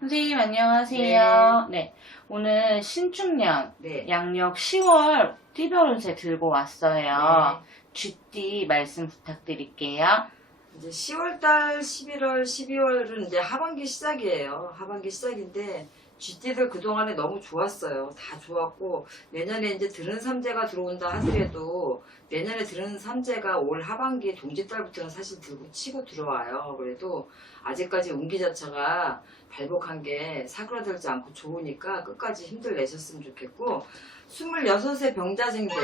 선생님 안녕하세요. 네. 오늘 신축년 네. 양력 10월 띠별 운세 들고 왔어요. 네. 쥐띠 말씀 부탁드릴게요. 이제 10월달, 11월, 12월은 이제 하반기 시작이에요. 하반기 시작인데 쥐띠들 그동안에 너무 좋았어요. 다 좋았고 내년에 이제 들은 삼재가 들어온다 하더라도 내년에 들은 삼재가 올 하반기 동짓달부터는 사실 들고 치고 들어와요. 그래도 아직까지 운기자차가 발복한 게 사그라들지 않고 좋으니까 끝까지 힘들 내셨으면 좋겠고 26세 병자생들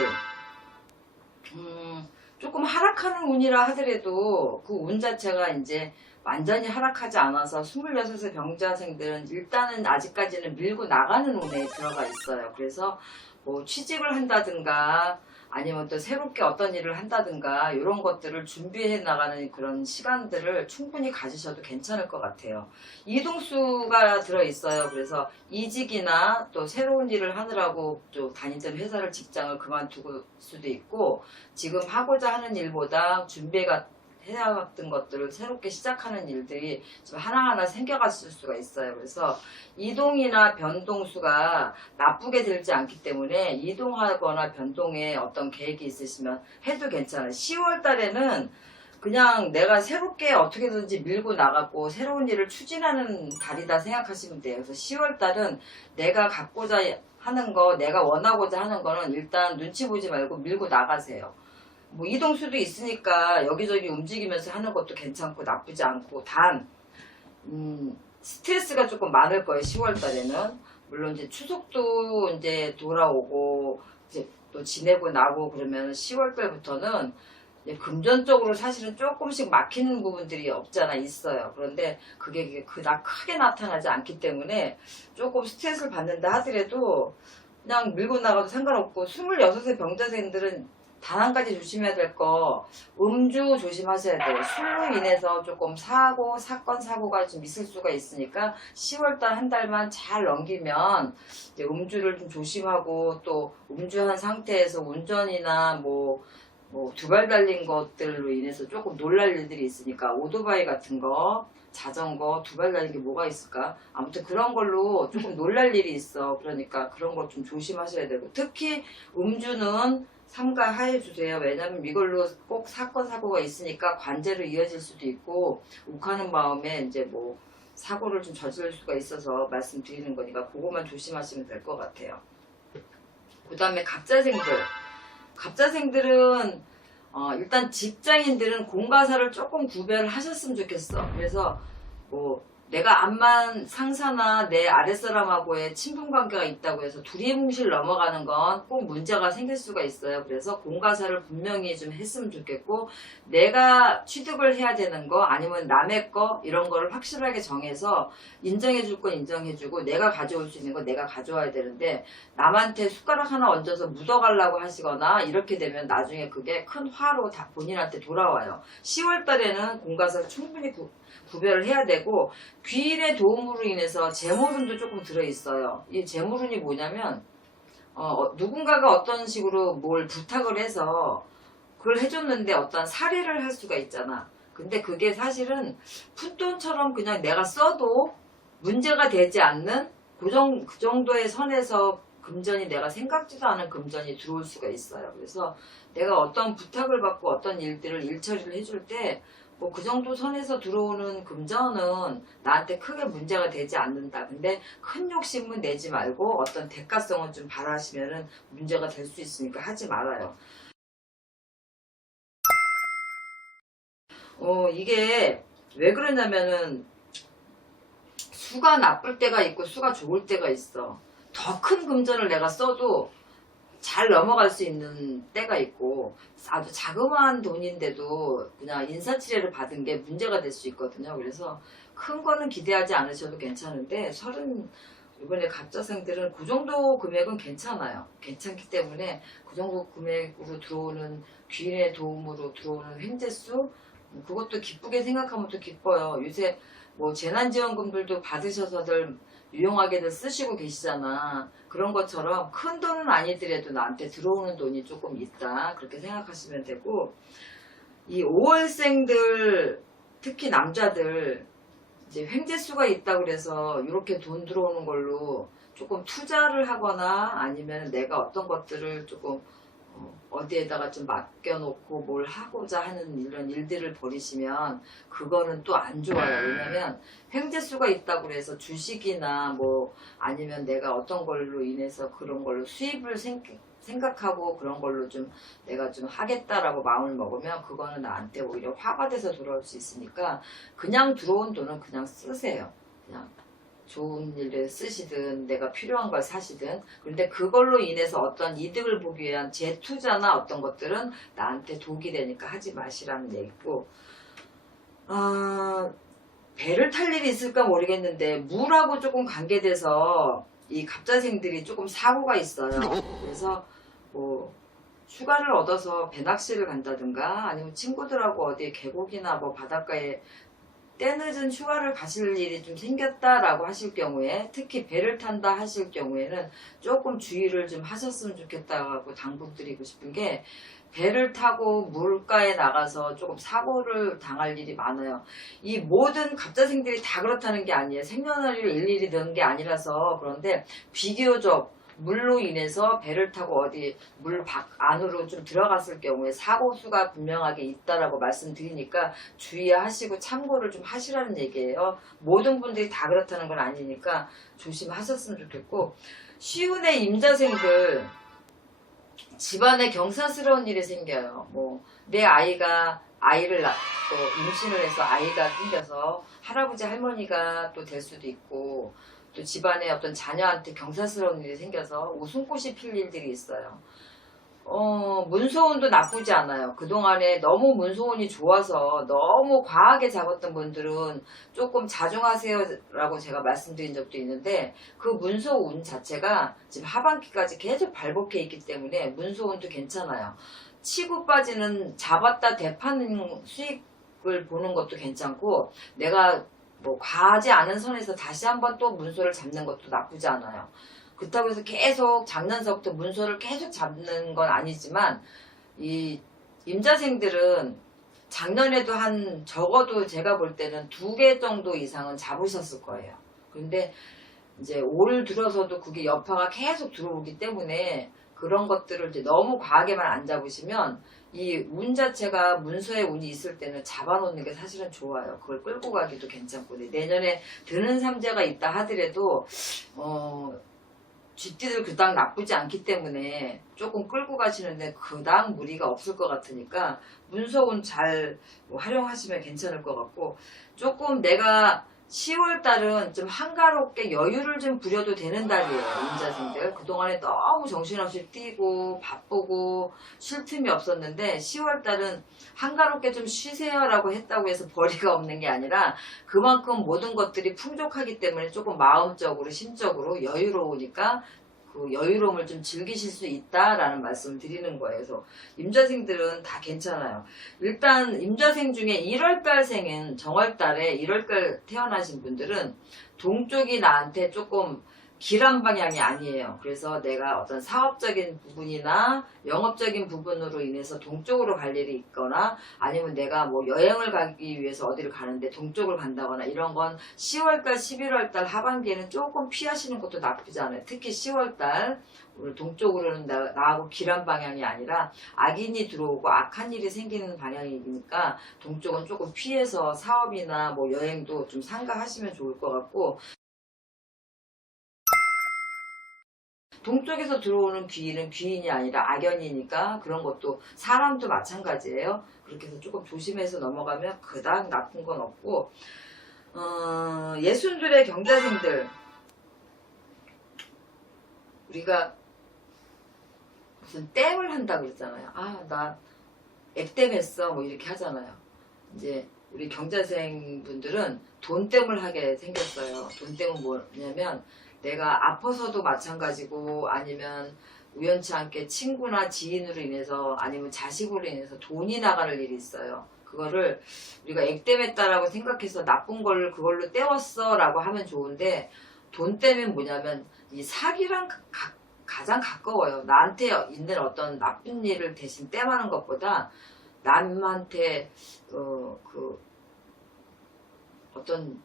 조금 하락하는 운이라 하더라도 그 운 자체가 이제 완전히 하락하지 않아서 26세 병자생들은 일단은 아직까지는 밀고 나가는 운에 들어가 있어요. 그래서 뭐 취직을 한다든가 아니면 또 새롭게 어떤 일을 한다든가 이런 것들을 준비해 나가는 그런 시간들을 충분히 가지셔도 괜찮을 것 같아요. 이동수가 들어있어요. 그래서 이직이나 또 새로운 일을 하느라고 좀 다니던 회사를 직장을 그만두고 수도 있고 지금 하고자 하는 일보다 준비가 해왔던 것들을 새롭게 시작하는 일들이 좀 하나하나 생겨갔을 수가 있어요. 그래서 이동이나 변동수가 나쁘게 들지 않기 때문에 이동하거나 변동에 어떤 계획이 있으시면 해도 괜찮아요. 10월 달에는 그냥 내가 새롭게 어떻게든지 밀고 나가고 새로운 일을 추진하는 달이다 생각하시면 돼요. 그래서 10월 달은 내가 갖고자 하는 거, 내가 원하고자 하는 거는 일단 눈치 보지 말고 밀고 나가세요. 뭐 이동수도 있으니까 여기저기 움직이면서 하는 것도 괜찮고 나쁘지 않고 단 스트레스가 조금 많을 거예요. 10월 달에는 물론 이제 추석도 이제 돌아오고 이제 또 지내고 나고 그러면 10월 달부터는 금전적으로 사실은 조금씩 막히는 부분들이 없잖아 있어요. 그런데 그게 그닥 크게 나타나지 않기 때문에 조금 스트레스를 받는다 하더라도 그냥 밀고 나가도 상관없고 26세 병자생들은 단 한 가지 조심해야 될 거 음주 조심하셔야 돼요. 술로 인해서 조금 사건 사고가 좀 있을 수가 있으니까 10월달 한 달만 잘 넘기면 이제 음주를 좀 조심하고 또 음주한 상태에서 운전이나 뭐 두발 달린 것들로 인해서 조금 놀랄 일들이 있으니까 오토바이 같은 거 자전거 두발 달린 게 뭐가 있을까? 아무튼 그런 걸로 조금 놀랄 일이 있어. 그러니까 그런 걸 좀 조심하셔야 되고 특히 음주는 삼가하해 주세요. 왜냐면 이걸로 꼭 사건 사고가 있으니까 관제로 이어질 수도 있고 욱하는 마음에 이제 뭐 사고를 좀 저지를 수가 있어서 말씀드리는 거니까 그것만 조심하시면 될 것 같아요. 그 다음에 갑자생들은 일단 직장인들은 공과사를 조금 구별을 하셨으면 좋겠어. 그래서 뭐 내가 암만 상사나 내 아랫사람하고의 친분관계가 있다고 해서 두리뭉실 넘어가는 건 꼭 문제가 생길 수가 있어요. 그래서 공과사를 분명히 좀 했으면 좋겠고 내가 취득을 해야 되는 거 아니면 남의 거 이런 거를 확실하게 정해서 인정해줄 건 인정해주고 내가 가져올 수 있는 거 내가 가져와야 되는데 남한테 숟가락 하나 얹어서 묻어가려고 하시거나 이렇게 되면 나중에 그게 큰 화로 다 본인한테 돌아와요. 10월 달에는 공과사를 충분히 구별을 해야 되고 귀인의 도움으로 인해서 재물운도 조금 들어있어요. 이 재물운이 뭐냐면 누군가가 어떤 식으로 뭘 부탁을 해서 그걸 해줬는데 어떤 사례를 할 수가 있잖아. 근데 그게 사실은 푼돈처럼 그냥 내가 써도 문제가 되지 않는 그 정도의 선에서 금전이 내가 생각지도 않은 금전이 들어올 수가 있어요. 그래서 내가 어떤 부탁을 받고 어떤 일들을 일처리를 해줄 때 뭐 그 정도 선에서 들어오는 금전은 나한테 크게 문제가 되지 않는다. 근데 큰 욕심은 내지 말고 어떤 대가성은 좀 바라시면은 문제가 될 수 있으니까 하지 말아요. 이게 왜 그러냐면은 수가 나쁠 때가 있고 수가 좋을 때가 있어. 더 큰 금전을 내가 써도 잘 넘어갈 수 있는 때가 있고 아주 자그마한 돈인데도 그냥 인사치레를 받은 게 문제가 될 수 있거든요. 그래서 큰 거는 기대하지 않으셔도 괜찮은데 이번에 갑자생들은 그 정도 금액은 괜찮아요. 괜찮기 때문에 그 정도 금액으로 들어오는 귀인의 도움으로 들어오는 횡재수 그것도 기쁘게 생각하면 또 기뻐요. 요새 뭐 재난지원금들도 받으셔서들 유용하게들 쓰시고 계시잖아. 그런 것처럼 큰 돈은 아니더라도 나한테 들어오는 돈이 조금 있다. 그렇게 생각하시면 되고 이 5월생들 특히 남자들 이제 횡재수가 있다고 그래서 이렇게 돈 들어오는 걸로 조금 투자를 하거나 아니면 내가 어떤 것들을 조금 어디에다가 좀 맡겨놓고 뭘 하고자 하는 이런 일들을 벌이시면 그거는 또 안 좋아요. 왜냐면 횡재수가 있다고 해서 주식이나 뭐 아니면 내가 어떤 걸로 인해서 그런 걸로 수입을 생각하고 그런 걸로 좀 내가 좀 하겠다라고 마음을 먹으면 그거는 나한테 오히려 화가 돼서 돌아올 수 있으니까 그냥 들어온 돈은 그냥 쓰세요. 그냥 좋은 일에 쓰시든 내가 필요한 걸 사시든. 그런데 그걸로 인해서 어떤 이득을 보기 위한 재투자나 어떤 것들은 나한테 독이 되니까 하지 마시라는 얘기고, 배를 탈 일이 있을까 모르겠는데 물하고 조금 관계돼서 이 갑자생들이 조금 사고가 있어요. 그래서 뭐 휴가를 얻어서 배낚시를 간다든가 아니면 친구들하고 어디 계곡이나 뭐 바닷가에 때늦은 휴가를 가실 일이 좀 생겼다라고 하실 경우에, 특히 배를 탄다 하실 경우에는 조금 주의를 좀 하셨으면 좋겠다고 당부드리고 싶은 게, 배를 타고 물가에 나가서 조금 사고를 당할 일이 많아요. 이 모든 갑자생들이 다 그렇다는 게 아니에요. 생년월일 일일이 든 게 아니라서. 그런데 비교적 물로 인해서 배를 타고 어디 물 밖 안으로 좀 들어갔을 경우에 사고 수가 분명하게 있다라고 말씀드리니까 주의하시고 참고를 좀 하시라는 얘기예요. 모든 분들이 다 그렇다는 건 아니니까 조심하셨으면 좋겠고, 시운의 임자생들 집안에 경사스러운 일이 생겨요. 뭐 내 아이가 아이를 낳고 임신을 해서 아이가 생겨서 할아버지 할머니가 또 될 수도 있고, 또 집안에 어떤 자녀한테 경사스러운 일이 생겨서 웃음꽃이 필 일들이 있어요. 문소운도 나쁘지 않아요. 그동안에 너무 문소운이 좋아서 너무 과하게 잡았던 분들은 조금 자중하세요라고 제가 말씀드린 적도 있는데, 그 문소운 자체가 지금 하반기까지 계속 발복해 있기 때문에 문소운도 괜찮아요. 치고 빠지는 잡았다 대파는 수익을 보는 것도 괜찮고, 내가 뭐 과하지 않은 선에서 다시 한번 또 문소를 잡는 것도 나쁘지 않아요. 그렇다고 해서 계속 작년서부터 문서를 계속 잡는 건 아니지만, 이 임자생들은 작년에도 한 적어도 제가 볼 때는 2개 정도 이상은 잡으셨을 거예요. 그런데 이제 올 들어서도 그게 여파가 계속 들어오기 때문에 그런 것들을 이제 너무 과하게만 안 잡으시면, 이 운 자체가 문서에 운이 있을 때는 잡아놓는 게 사실은 좋아요. 그걸 끌고 가기도 괜찮고, 내년에 드는 삼재가 있다 하더라도 쥐띠들 그닥 나쁘지 않기 때문에 조금 끌고 가시는데 그닥 무리가 없을 것 같으니까 문서운 잘 활용하시면 괜찮을 것 같고, 조금 내가 10월달은 좀 한가롭게 여유를 좀 부려도 되는 달이에요. 임자생들 그동안에 너무 정신없이 뛰고 바쁘고 쉴 틈이 없었는데, 10월달은 한가롭게 좀 쉬세요 라고 했다고 해서 벌이가 없는 게 아니라 그만큼 모든 것들이 풍족하기 때문에 조금 마음적으로 심적으로 여유로우니까 그 여유로움을 좀 즐기실 수 있다라는 말씀을 드리는 거예요. 그래서 임자생들은 다 괜찮아요. 일단 임자생 중에 1월달생은, 정월달에 1월달 태어나신 분들은 동쪽이 나한테 조금 길한 방향이 아니에요. 그래서 내가 어떤 사업적인 부분이나 영업적인 부분으로 인해서 동쪽으로 갈 일이 있거나, 아니면 내가 뭐 여행을 가기 위해서 어디를 가는데 동쪽을 간다거나, 이런 건 10월달 11월달 하반기에는 조금 피하시는 것도 나쁘지 않아요. 특히 10월달 동쪽으로는 나하고 길한 방향이 아니라 악인이 들어오고 악한 일이 생기는 방향이니까 동쪽은 조금 피해서 사업이나 뭐 여행도 좀 삼가하시면 좋을 것 같고, 동쪽에서 들어오는 귀인은 귀인이 아니라 악연이니까 그런 것도, 사람도 마찬가지예요. 그렇게 해서 조금 조심해서 넘어가면 그닥 나쁜 건 없고, 예순들의 경자생들, 우리가 무슨 땜을 한다고 그랬잖아요. 나 액땜 했어 뭐 이렇게 하잖아요. 이제 우리 경자생 분들은 돈땜을 하게 생겼어요. 돈땜은 뭐냐면, 내가 아파서도 마찬가지고 아니면 우연치 않게 친구나 지인으로 인해서 아니면 자식으로 인해서 돈이 나가는 일이 있어요. 그거를 우리가 액땜했다라고 생각해서 나쁜 걸 그걸로 때웠어 라고 하면 좋은데, 돈땜은 뭐냐면 이 사기랑 가장 가까워요. 나한테 있는 어떤 나쁜 일을 대신 땜하는 것보다 남한테 어떤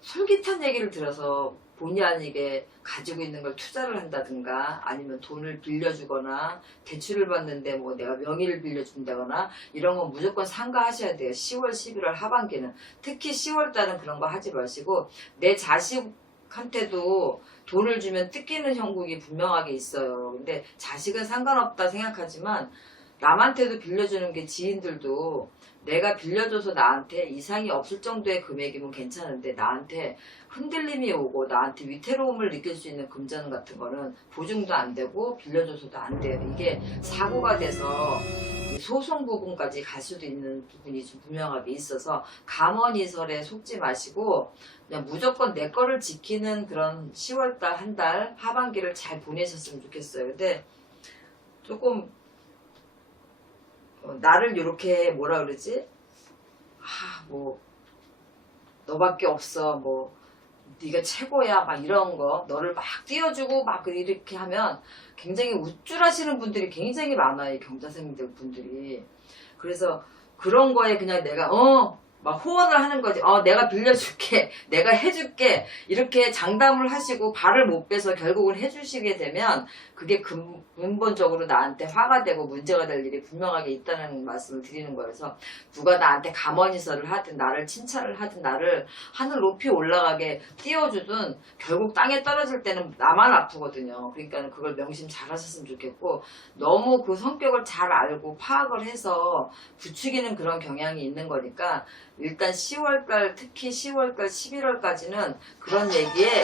솔깃한 얘기를 들어서 본의 아니게 가지고 있는 걸 투자를 한다든가 아니면 돈을 빌려주거나 대출을 받는데 뭐 내가 명의를 빌려준다거나 이런 건 무조건 삼가하셔야 돼요. 10월, 11월 하반기는. 특히 10월 달은 그런 거 하지 마시고 내 자식한테도 돈을 주면 뜯기는 형국이 분명하게 있어요. 근데 자식은 상관없다 생각하지만 남한테도 빌려주는 게 지인들도 내가 빌려줘서 나한테 이상이 없을 정도의 금액이면 괜찮은데 나한테 흔들림이 오고 나한테 위태로움을 느낄 수 있는 금전 같은 거는 보증도 안 되고 빌려줘서도 안 돼요. 이게 사고가 돼서 소송 부분까지 갈 수도 있는 부분이 좀 분명하게 있어서 감언이설에 속지 마시고 그냥 무조건 내 거를 지키는 그런 10월달 한 달 하반기를 잘 보내셨으면 좋겠어요. 근데 조금 나를 이렇게 뭐라 그러지? 뭐 너밖에 없어 뭐 네가 최고야 막 이런 거 너를 막 띄워주고 막 이렇게 하면 굉장히 우쭐하시는 분들이 굉장히 많아요. 이 경자생들 분들이. 그래서 그런 거에 그냥 내가 막 호언을 하는 거지. 내가 빌려줄게. 내가 해줄게. 이렇게 장담을 하시고 발을 못 빼서 결국은 해주시게 되면 그게 근본적으로 나한테 화가 되고 문제가 될 일이 분명하게 있다는 말씀을 드리는 거예요. 그래서 누가 나한테 감언이설을 하든 나를 칭찬을 하든 나를 하늘 높이 올라가게 띄워주든 결국 땅에 떨어질 때는 나만 아프거든요. 그러니까 그걸 명심 잘 하셨으면 좋겠고 너무 그 성격을 잘 알고 파악을 해서 부추기는 그런 경향이 있는 거니까 일단 10월달 특히 10월달 11월까지는 그런 얘기에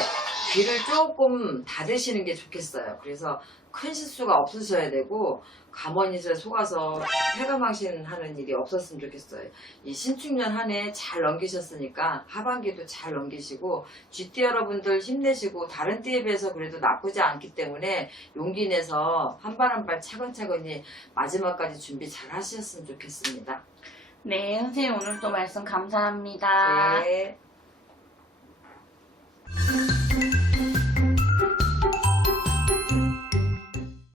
귀를 조금 닫으시는 게 좋겠어요. 그래서 큰 실수가 없으셔야 되고 감언이설에 속아서 패가망신하는 일이 없었으면 좋겠어요. 이 신축년 한 해 잘 넘기셨으니까 하반기도 잘 넘기시고 쥐띠 여러분들 힘내시고 다른 띠에 비해서 그래도 나쁘지 않기 때문에 용기 내서 한 발 한 발 차근차근히 마지막까지 준비 잘 하셨으면 좋겠습니다. 네, 선생님 오늘 또 말씀 감사합니다. 네.